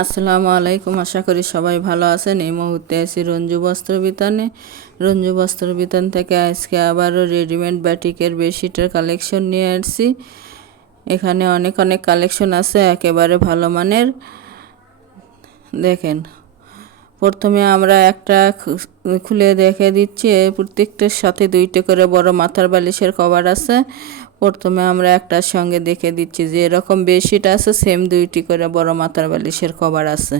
আসসালামু আলাইকুম। আশা করি সবাই ভালো আছেন। এই মুহূর্তে আছি রঞ্জু বস্ত্র বিতানে। রঞ্জু বস্ত্র বিতান থেকে আজকে আবারও রেডিমেড ব্যাটিকের বেডশিটের কালেকশন নিয়ে আসছি। এখানে অনেক অনেক কালেকশন আছে, একেবারে ভালো মানের। দেখেন, প্রথমে আমরা একটা খুলে দেখে দিচ্ছি। প্রত্যেকটার সাথে দুইটা করে বড় মাথার বালিশের কভার আছে। প্রথমে আমরা একটার সঙ্গে দেখে দিচ্ছি যে এরকম বেডশিট আছে, সেম দুইটি করে বড় মাথার বালিশের কভার আছে।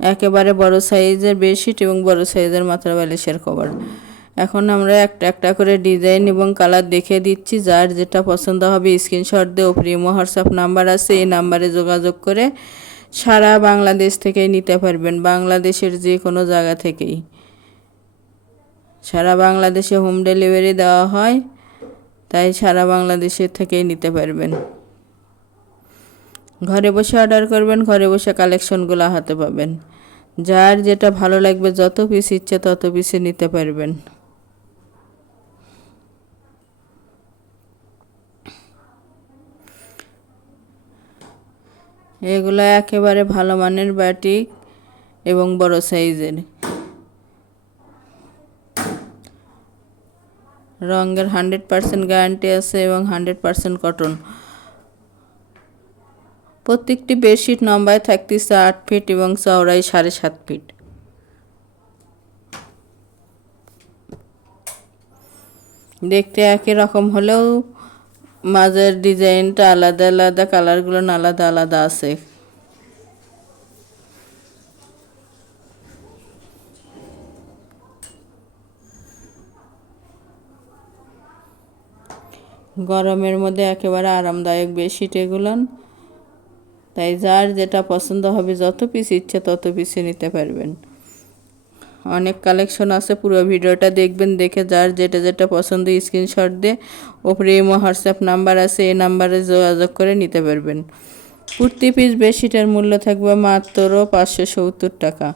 একেবারে বড় সাইজের বেডশিট এবং বড় সাইজের মাথার বালিশের কভার। এখন আমরা একটা একটা করে ডিজাইন এবং কালার দেখে দিচ্ছি। যার যেটা পছন্দ হবে স্ক্রিনশট দিয়ে ওপরে ইমো হোয়াটসঅ্যাপ নাম্বার আছে, এই নাম্বারে যোগাযোগ করে সারা বাংলাদেশ থেকেই নিতে পারবেন। বাংলাদেশের যে কোনো জায়গা থেকেই, সারা বাংলাদেশে হোম ডেলিভারি দেওয়া হয়, তাই সারা বাংলাদেশের থেকেই নিতে পারবেন। ঘরে বসে অর্ডার করবেন, ঘরে বসে কালেকশনগুলো হাতে পাবেন। যার যেটা ভালো লাগবে, যত পিস ইচ্ছে তত পিসে নিতে পারবেন। এগুলো একেবারে ভালো মানের বাটিক এবং বড় সাইজের। রঙের 100% গ্যারান্টি আছে এবং 100% কটন। প্রত্যেকটি বেডশিট লম্বায় থাকতেছে 8 ফিট এবং চওড়ায় 7.5 ফিট। দেখতে একই রকম হলেও মাঝের ডিজাইনটা আলাদা আলাদা, কালারগুলো আলাদা আলাদা আছে। গরমের মধ্যে একেবারে আরামদায়ক বেডশিট এগুলো। তাই যার যেটা পছন্দ হবে, যত পিস ইচ্ছে তত পিসে নিতে পারবেন। অনেক কালেকশন আছে, পুরো ভিডিওটা দেখবেন। দেখে যার যেটা যেটা পছন্দ স্ক্রিনশট দিয়ে ওপরে ইমো হোয়াটসঅ্যাপ নাম্বার আছে, এই নাম্বারে যোগাযোগ করে নিতে পারবেন। প্রতি পিস বেডশিটের মূল্য থাকবে মাত্র 570 টাকা।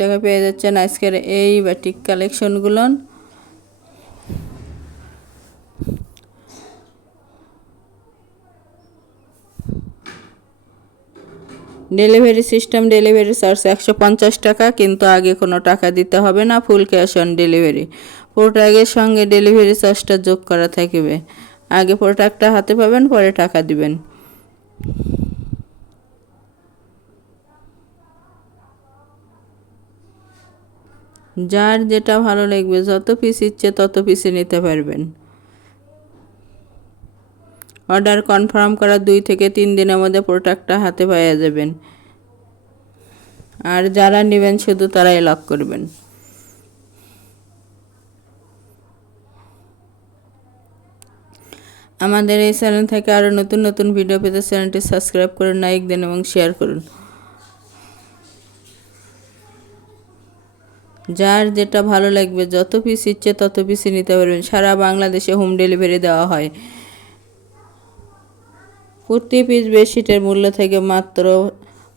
টাকা পেয়ে যাচ্ছেন আজকের এই বাটিক কালেকশনগুলো। ডেলিভারি সিস্টেম, ডেলিভারি চার্জ 150 টাকা, কিন্তু আগে কোনো টাকা দিতে হবে না। Full cash on delivery. প্রোডাক্টের সঙ্গে ডেলিভারি চার্জটা যোগ করা থাকবে। আগে প্রোডাক্টটা হাতে পাবেন, পরে টাকা দিবেন। যার যেটা ভালো লাগবে, যত পিস ইচ্ছে তত পিসে নিতে পারবেন। অর্ডার কনফার্ম করার 2 থেকে 3 দিনের মধ্যে প্রোডাক্টটা হাতে পেয়ে যাবেন। আর যারা নেবেন শুধু তারাই লক করবেন। আমাদের এই চ্যানেল থেকে আরও নতুন নতুন ভিডিও পেতে চ্যানেলটি সাবস্ক্রাইব করুন, লাইক দিন এবং শেয়ার করুন। যার যেটা ভালো লাগবে, যত পিস ইচ্ছে তত পিসই নিতে পারবেন। সারা বাংলাদেশে হোম ডেলিভারি দেওয়া হয়। প্রতি পিস বেডশিটের মূল্য থেকে মাত্র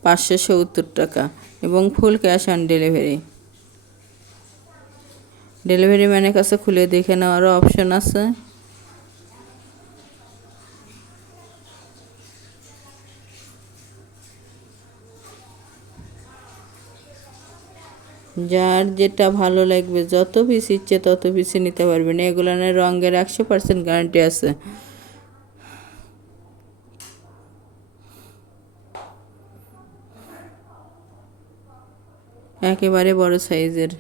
570 টাকা এবং full cash on delivery. Delivery ম্যানের কাছে খুলে দেখে নেওয়ারও অপশন আছে। যার যেটা ভালো লাগবে, যত পিস ইচ্ছে তত পিসে নিতে পারবেন। এগুলোর রঙের 100% গ্যারান্টি আছে। একেবারে বড় সাইজের।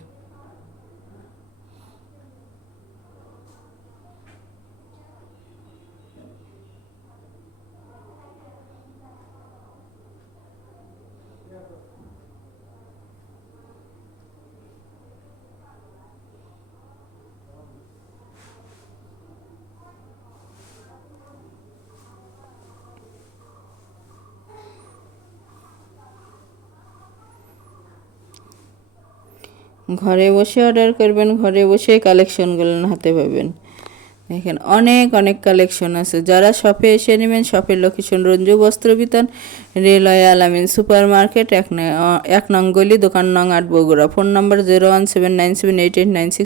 ঘরে বসে অর্ডার করবেন, ঘরে বসে কালেকশনগুলো হাতে পাবেন। দেখেন অনেক অনেক কালেকশন আছে। যারা শপে এসে নেবেন, শপের লোকেশন রঞ্জু বস্ত্র বিতান, রেলওয়ে আলামিন সুপার মার্কেট, 1 নং গলি, দোকান নং 8, বগুড়া। ফোন নম্বর 017978896।